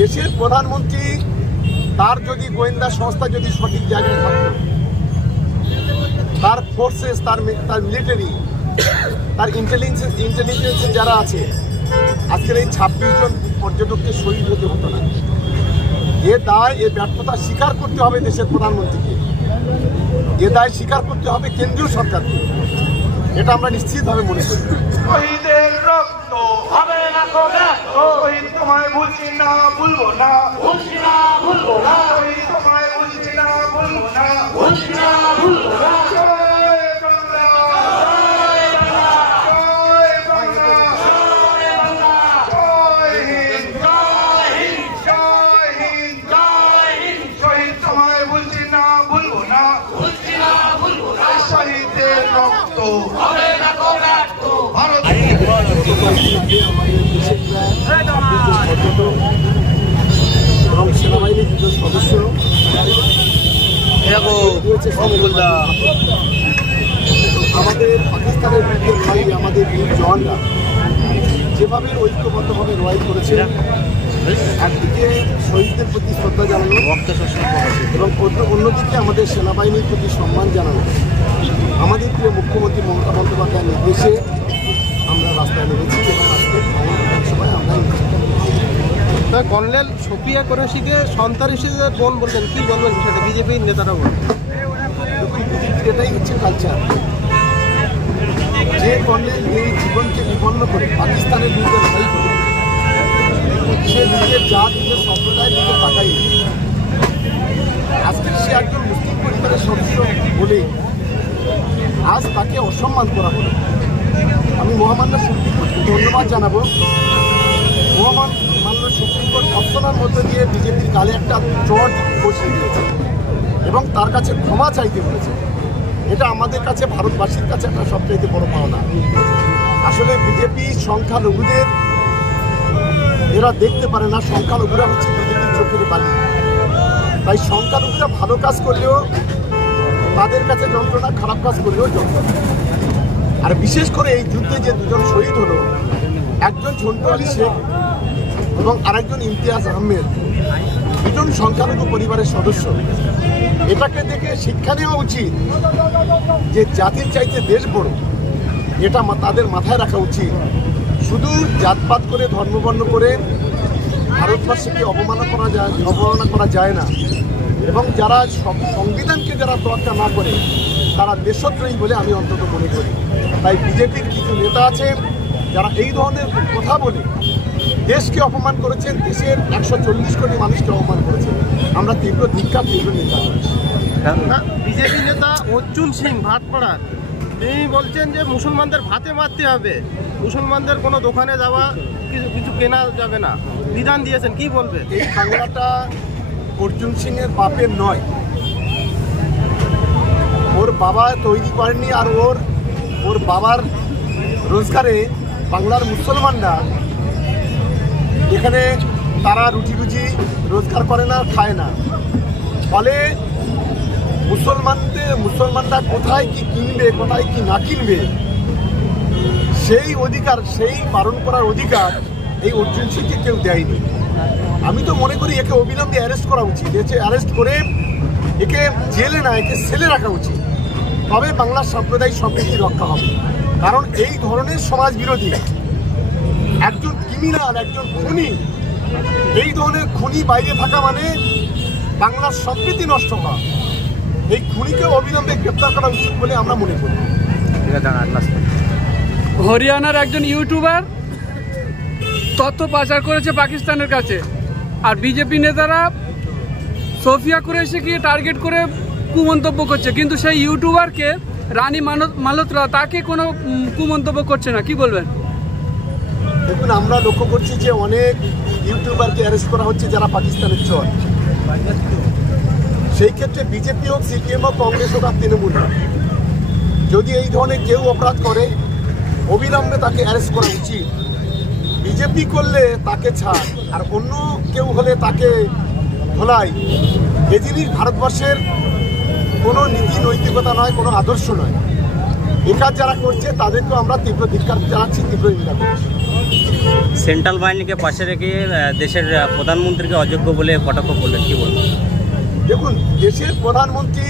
দেশের প্রধানমন্ত্রী তার যদি গোয়েন্দা সংস্থা যদি সঠিক জায়গায় থাকতো, তার ফোর্সেস, তার মিলিটারি, তার ইন্টেলিজেন্স যারা আছে, আজকের এই 26 জন পর্যটককে শহীদ হতে হতো না। এ দায়, এ ব্যর্থতা স্বীকার করতে হবে দেশের প্রধানমন্ত্রীকে, এ দায় স্বীকার করতে হবে কেন্দ্রীয় সরকারকে। এটা আমরা নিশ্চিতভাবে মনে করি। শহীদের রক্ত হবে না তো ব্যর্থ, শহীদ তোমায় ভুলছি না, ভুলবো না, ভুলছি না, ভুলবো না, শহীদ তোমায় ভুলছি না, ভুলবো না, ভুলছি না, ভুলবো না। এবং সেনাবাহিনীর দুজন সদস্য আমাদের পাকিস্তানের বিরুদ্ধে আমাদের বীর জওয়ানরা যেভাবে ঐক্যবদ্ধভাবে লড়াই করেছে, একদিকে শহীদদের প্রতি শ্রদ্ধা জানানো এবং অন্যদিকে আমাদের সেনাবাহিনীর প্রতি সম্মান জানানো, আমাদের প্রিয় মুখ্যমন্ত্রী মমতা বন্দ্যোপাধ্যায়ের নির্দেশে আমরা রাস্তায় নেমেছি এবং আজকে বিধানসভায় আমরা কর্নেল শফিয়া কুরেশিকে সন্তান হিসেবে বোন বললেন, কি বলবেন বিষয়টা? বিজেপির নেতারা বলবেন এটাই হচ্ছে কালচার। যে কর্নেল এই জীবনকে বিপন্ন করে পাকিস্তানের বিরুদ্ধে লড়াই করে, সে নিজের জাত, নিজের সম্প্রদায়ের দিকে তাকাই। আজকে সে একজন মুসলিম পরিবারের সদস্য বলে আজ তাকে অসম্মান করা হলো। আমি মহামান্য সুপ্রিম কোর্টকে ধন্যবাদ জানাবো। মহামান্য সুপ্রিম কোর্ট অপশনার মধ্যে দিয়ে বিজেপির গালে একটা চট বসিয়ে দিয়েছে এবং তার কাছে ক্ষমা চাইতে বলেছে। এটা আমাদের কাছে, ভারতবাসীর কাছে একটা সবচাইতে বড় পাওনা। আসলে বিজেপি সংখ্যালঘুদের এরা দেখতে পারে না, সংখ্যালঘুরা হচ্ছে বিজেপির চোখের বালি। তাই সংখ্যালঘুরা ভালো কাজ করলেও তাদের কাছে যন্ত্রণা, খারাপ কাজ করলেও যন্ত্রণা। আর বিশেষ করে এই যুদ্ধে যে দুজন শহীদ হলো, একজন ঝন্টু আলী শেখ এবং আরেকজন ইমতিয়াজ আহমেদ, দুজন সংখ্যালঘু পরিবারের সদস্য। এটাকে দেখে শিক্ষা নেওয়া উচিত যে জাতির চাইতে দেশ বড়, এটা তাদের মাথায় রাখা উচিত। শুধু জাতপাত করে, ধর্মবর্ণ করে ভারতবর্ষকে অবমাননা করা যায় না। এবং যারা সংবিধানকে যারা তোয়াক্কা না করে তারা দেশদ্রোহী বলে আমি অন্তত মনে করি। তাই বিজেপির কিছু নেতা আছে যারা এই ধরনের কথা বলে দেশকে অপমান করেছেন, দেশের 140 কোটি মানুষকে অপমান করেছেন। আমরা তীব্র ধিক্কার, তীব্র নিন্দা করছি। বিজেপি নেতা অর্জুন সিং ভাটপাড়ার তিনি বলছেন যে মুসলমানদের ভাতে মারতে হবে, মুসলমানদের কোনো দোকানে যাওয়া কিছু কেনা যাবে না, বিধান দিয়েছেন, কি বলবে? এই বাংলাটা অর্জুন সিংয়ের বাপের নয়, ওর বাবা তৈরি করেননি। আর ওর বাবার রোজগারে বাংলার মুসলমানরা এখানে তারা রুজি রোজগার করে না, খায় না। ফলে মুসলমানরা কোথায় কি কিনবে, কোথায় কি না কিনবে, সেই অধিকার, সেই বারণ করার অধিকার এই অর্জুন সিংকে কেউ দেয়নি। আমি তো মনে করি একে অবিলম্বে অ্যারেস্ট করা উচিত। অ্যারেস্ট করে একে জেলে না, একে সেলে রাখা উচিত। তবে বাংলার সাম্প্রদায়িক সম্প্রীতি রক্ষা হবে। কারণ এই ধরনের সমাজ বিরোধী একজন ক্রিমিনাল, একজন খুনি, এই ধরনের খুনি বাইরে থাকা মানে বাংলার সম্প্রীতি নষ্ট হওয়া। এই খুনিকে অবিলম্বে গ্রেপ্তার করা উচিত বলে আমরা মনে করি। হরিয়ানার একজন ইউটিউবার তথ্য পাচার করেছে পাকিস্তানের কাছে, আর বিজেপি নেতারা শফিয়া কুরেশিকে টার্গেট করে কুমন্তব্য করছে, কিন্তু সেই ইউটিউবারকে রানী মালহোত্রা তাকে কোনো কুমন্তব্য করছে না। কি বলবেন? দেখুন, আমরা লক্ষ্য করছি যে অনেক ইউটিউবারকে অ্যারেস্ট করা হচ্ছে যারা পাকিস্তানের চর। সেই ক্ষেত্রে বিজেপি হোক, সিপিএম হোক, কংগ্রেস হোক আর তৃণমূল হোক, যদি এই ধরনের কেউ অপরাধ করে অবিলম্বে তাকে অ্যারেস্ট করা উচিত। বিজেপি করলে তাকে ছাড়, আর অন্য কেউ হলে তাকে ধোলাই। এ জিনিস ভারতবর্ষের কোনো নীতি নৈতিকতা নয়, কোনো আদর্শ নয়। এ কাজ যারা করছে তাদেরকেও আমরা তীব্র ধিক্কার জানাচ্ছি, তীব্র নিন্দা করছি। সেন্ট্রাল বাহিনীকে পাশে রেখে দেশের প্রধানমন্ত্রীকে অযোগ্য বলে কটাক্ষ করলেন, কি বলবেন? দেখুন, দেশের প্রধানমন্ত্রী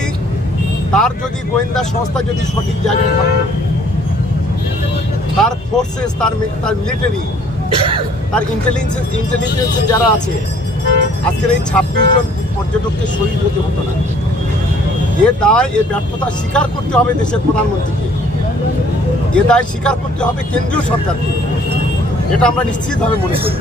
তার যদি গোয়েন্দা সংস্থা যদি সঠিক জায়গায় থাকতো, তার ফোর্সেস, তার মিলিটারি, তার ইন্টেলিজেন্স যারা আছে, আজকের এই 26 জন পর্যটককে শহীদ হতে হতো না। এ দায়, এ ব্যর্থতা স্বীকার করতে হবে দেশের প্রধানমন্ত্রীকে, এ দায় স্বীকার করতে হবে কেন্দ্রীয় সরকারকে। এটা আমরা নিশ্চিতভাবে মনে করি।